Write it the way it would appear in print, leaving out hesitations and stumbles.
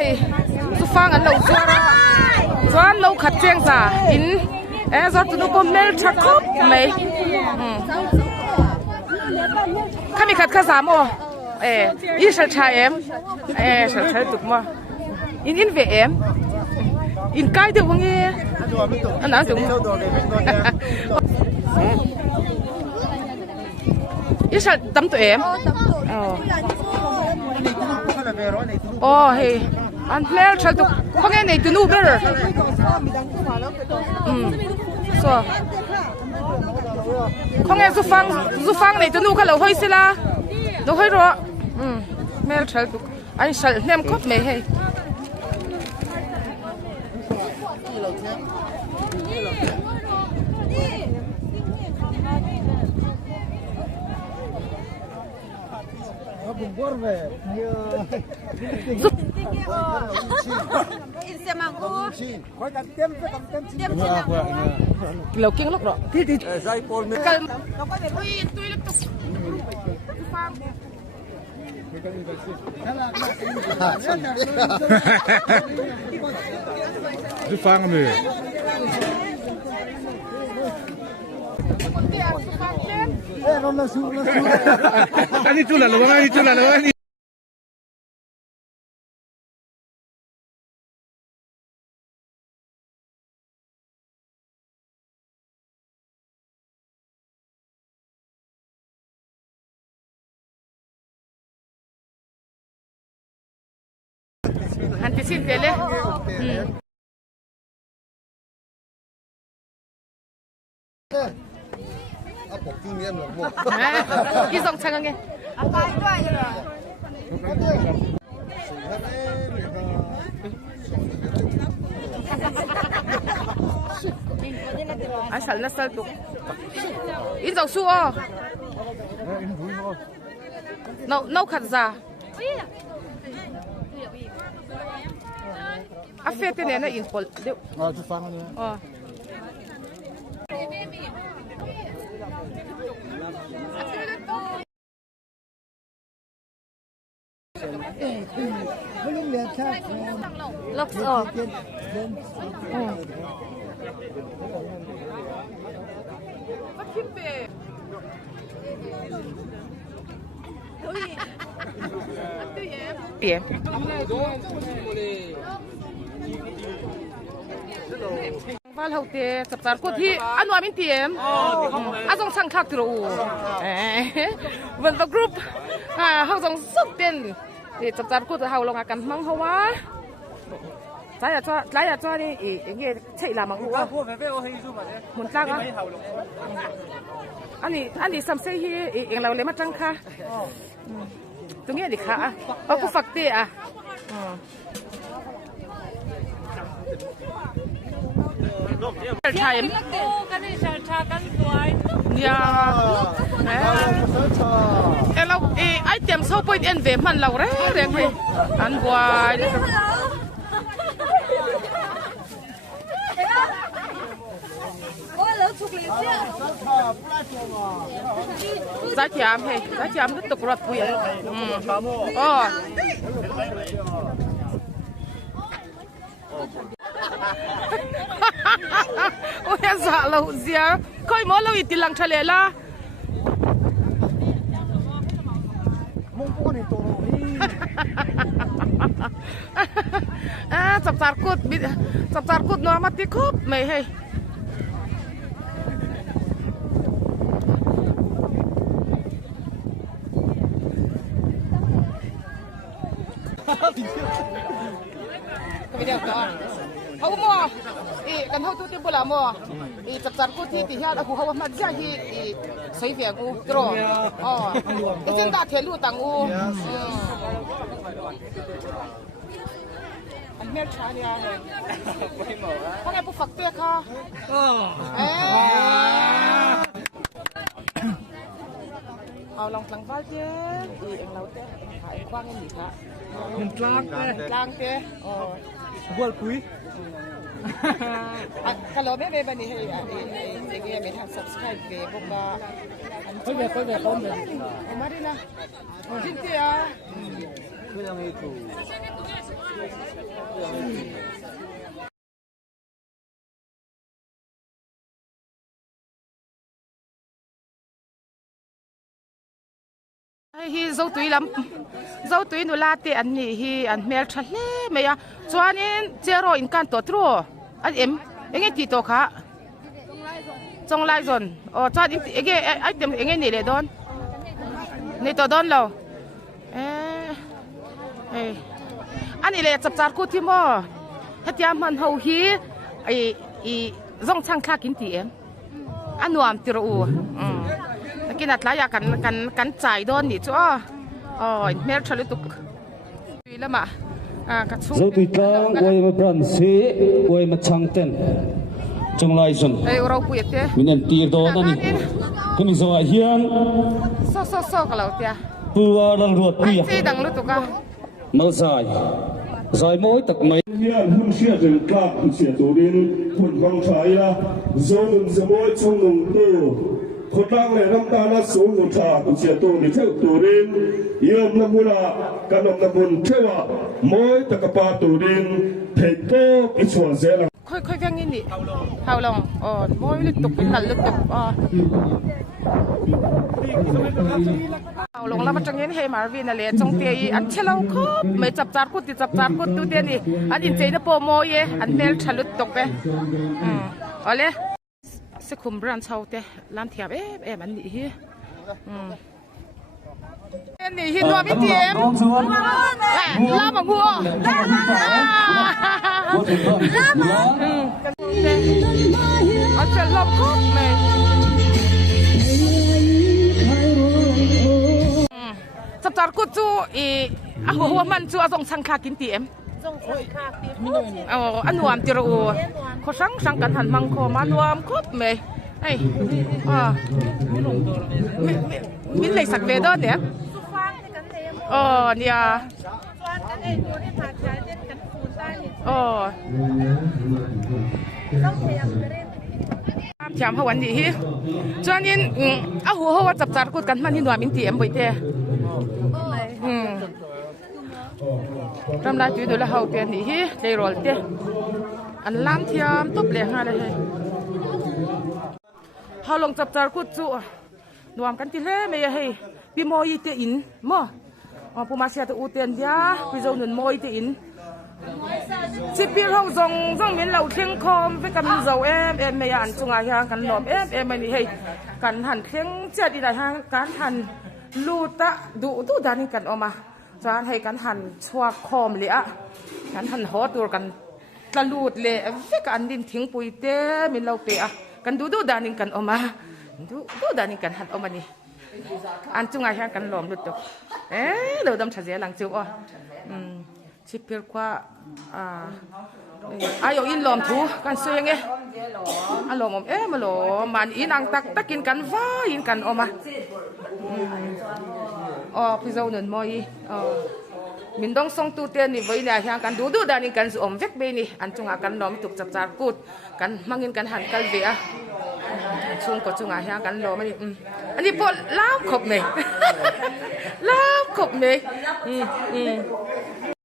hey zufang an lo chuara chuan lo khat cheng za in zot tu ko mel thak khop mai khami khat kha sam o i shal tha em shal thai tuk ma in ve em in kai de wangi an an tung i shal tam tu em hey an player shal tu khong nei tu nu ber so khong zufang nei tu nu kha lo hoi sila do hoi ro mel shal tu an shal nem khop me hey lâu kiêng lúc đó thì ZUFANG người anh đi tu là luôn anh đi tu là luôn anh anh đi xin về lên cái dòng chăng nghe anh sẵn là sao tục in dòng su à nấu khát già à phê tên này nó in pol điệu ZUFANG này lóc sò tiền vào hậu tệ tập tán cốt thi anh nói bên tiền anh dòng sang khác rồi vẫn vào group họ dòng sức tiền để tập tán cốt hậu lòng akan mong hậu á lại là cho đi nghe chạy làm bằng hậu muốn tăng á anh đi xăm xe hi anh lâu lấy mắt trăng kha tôi nghe đi khá có phật tệ à Time. Item số point en về man lâu đấy, đừng hay ăn hoài. Giá chạm hay, giá chạm rất tục rập bụi. Ôi dạ lâu dìa coi mó lâu ít lăng trả lệ la chập char cút nó mất tí khốp mày hay video đó hậu muaกันhậu tu ti bula mo chap char ko thi ti hian aku hawa mat ja hi sei ve ku tro chen da thelu tang u an mer cha nia he khang ai pu fak te khaเอาลองพลังฟ้าเจ้เอ็งเราเจ้หายกว้างให้หนีค่ะมันกลางเจ้บัวคุยฮัลโหลแม่เบบันนี่ให้เอ็งไม่ทำ subscribe เบบอกว่าค่อยเบมาดินะจริงๆอ่ะคือยังไงถูก hi zo tui lam zo tui nu la te an ni hi an mel tha hle me ya chuan in zero in kan to tro an em enge ti to kha chong lai zon o chuan in enge ai tem enge ni le don ni to don loอันนี้เลยจับจารกูที่มอถ้าที่มันเฮาฮีไอ้ร่องช่างค่ากินตีเอ็มอันนวมติรูแต่กินอัดหลายอย่างกันจ่ายโดนนี่จ้าแม่ชลิตุกดีแล้วมากัดชุ่มเราติดตั้งไว้มาปรันสีไว้มาช่างเต้นจงไล่ส่วนเราคุยเต้มินันตีโดนนั่นนี่ก็มีสวายเฮียนโซกับเราเต้ปัวดังรวดปีซีดังลุตุกะมาใส่ม้อยตักไม่เฮียนหุ่นเชี่ยจึงกล้าหุ่นเสียตัวดินหุ่นวังชายละโซนุนสมอยชงนุนตัวคนตั้งเลยน้ำตาละสูงหุ่นชาหุ่นเสียตัวนี่เท่าตัวดินเยี่ยมน้ำมุนาการน้ำมุนเท่าม้อยตะกปาตัวดินเทโก้กิชวนเซลังค่อยๆฟังยินดิเฮาลองม้อยลุตุกเป็นหลันลุตุกเอาลงแล้วมันจะเงี้ยให้มาวินาเลยจงเตียอันเชลาครบไม่จับจารกุติจับจารกุติเตียนี่อันอินเจนโปโมเยอันเมลฉลุดตกไปเอาเลยสกุมบรันเช่าเตะล้านเทียบมันนี่ฮีนี่ฮีนัวพี่เทียมลาบังหัวเอาเชลาครบไหมจับจารกุจูหัวมันจูส่งสังขากินตีเอ็มส่งสังขาตีอันนวมติรูเขาสั่งกันหันมังโคมานวมครบไหมไอ้มินเลยสักเวดอนเนี่ยเนี่ยแถมเขาวันนี้ฮีจวนนี้หัวเขาจับจารกุกันมันที่นวมินตีเอ็มบ่อยเต้รำลายจุดดูแลเขาเตียนนี่ฮีใจร้อนเต้อันล้านเทียมตบเลี้ยงอะไรให้เขาลงจับจารกุจู่นวมกันที่เล่ไม่ให้พี่โมยเตียอินโมผู้มาเสียตัวเตียนยาพี่เจ้าหนุนโมยเตียอินชิพี่เขาส่งมินเหล่าเทียงคอมไปกันเจ้าไม่อ่านจงอาญากันหลอมไม่นี่ให้กันหันเทียงเจ็ดอีได้ฮะการหันลูตะดูดานี่กันออกมาจานให้กันหันชัวคอมเลยอะกันหันหอตัวกันตะลูดเลยเวกันดินทิ้งปุยเต้มินเหล่าเตะกันดูดานี่กันออกมาดูดานี่กันหันออกมานี่อันจงอาญากันหลอมลุดตัวเราดำเฉลี่ยหลังจิ๋วอ่ะชิปเปิลกว่าอายุอินหลอมถูกันเสียงอันหลอมมาหลอมมันอินอังตักกินกันฟ้าอินกันออกมาพี่เจ้าหนุนมอยมินต้องส่งตู้เตียนนี่ไว้เนี่ยฮะกันดูดานี่กันสมเวกเบนี่อันจงอากันหลอมถูกจับจารกุดกันมังอินกันหันกันเบียช่วงก็จงอาฮะกันหลอมนี่อันนี้พอล้าวขบเมย์ล้าวขบเมย์